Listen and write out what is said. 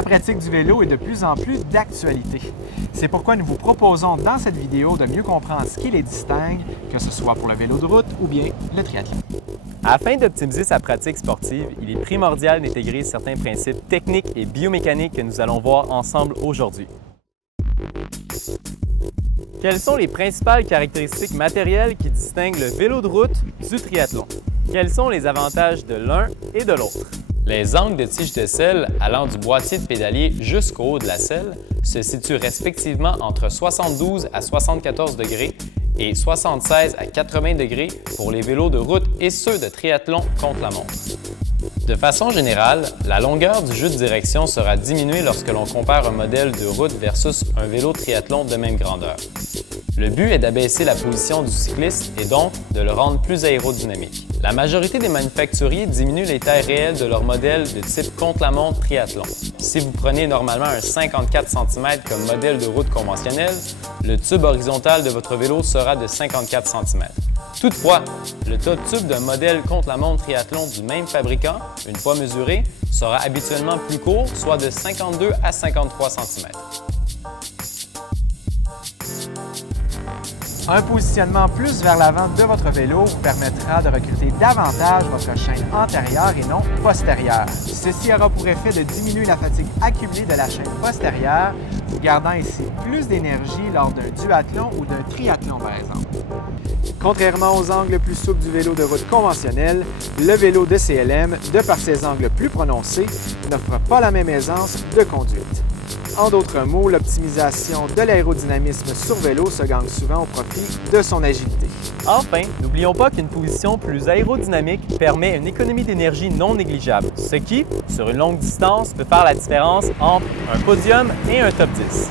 La pratique du vélo est de plus en plus d'actualité. C'est pourquoi nous vous proposons dans cette vidéo de mieux comprendre ce qui les distingue, que ce soit pour le vélo de route ou bien le triathlon. Afin d'optimiser sa pratique sportive, il est primordial d'intégrer certains principes techniques et biomécaniques que nous allons voir ensemble aujourd'hui. Quelles sont les principales caractéristiques matérielles qui distinguent le vélo de route du triathlon? Quels sont les avantages de l'un et de l'autre? Les angles de tige de selle allant du boîtier de pédalier jusqu'au haut de la selle se situent respectivement entre 72 à 74 degrés et 76 à 80 degrés pour les vélos de route et ceux de triathlon contre la montre. De façon générale, la longueur du jeu de direction sera diminuée lorsque l'on compare un modèle de route versus un vélo triathlon de même grandeur. Le but est d'abaisser la position du cycliste et donc de le rendre plus aérodynamique. La majorité des manufacturiers diminuent les tailles réelles de leur modèle de type contre-la-montre triathlon. Si vous prenez normalement un 54 cm comme modèle de route conventionnel, le tube horizontal de votre vélo sera de 54 cm. Toutefois, le tas de tube d'un modèle contre-la-montre triathlon du même fabricant, une fois mesuré, sera habituellement plus court, soit de 52 à 53 cm. Un positionnement plus vers l'avant de votre vélo vous permettra de recruter davantage votre chaîne antérieure et non postérieure. Ceci aura pour effet de diminuer la fatigue accumulée de la chaîne postérieure, vous gardant ici plus d'énergie lors d'un duathlon ou d'un triathlon par exemple. Contrairement aux angles plus souples du vélo de route conventionnel, le vélo de CLM, de par ses angles plus prononcés, n'offre pas la même aisance de conduite. En d'autres mots, l'optimisation de l'aérodynamisme sur vélo se gagne souvent au profit de son agilité. Enfin, n'oublions pas qu'une position plus aérodynamique permet une économie d'énergie non négligeable, ce qui, sur une longue distance, peut faire la différence entre un podium et un top 10.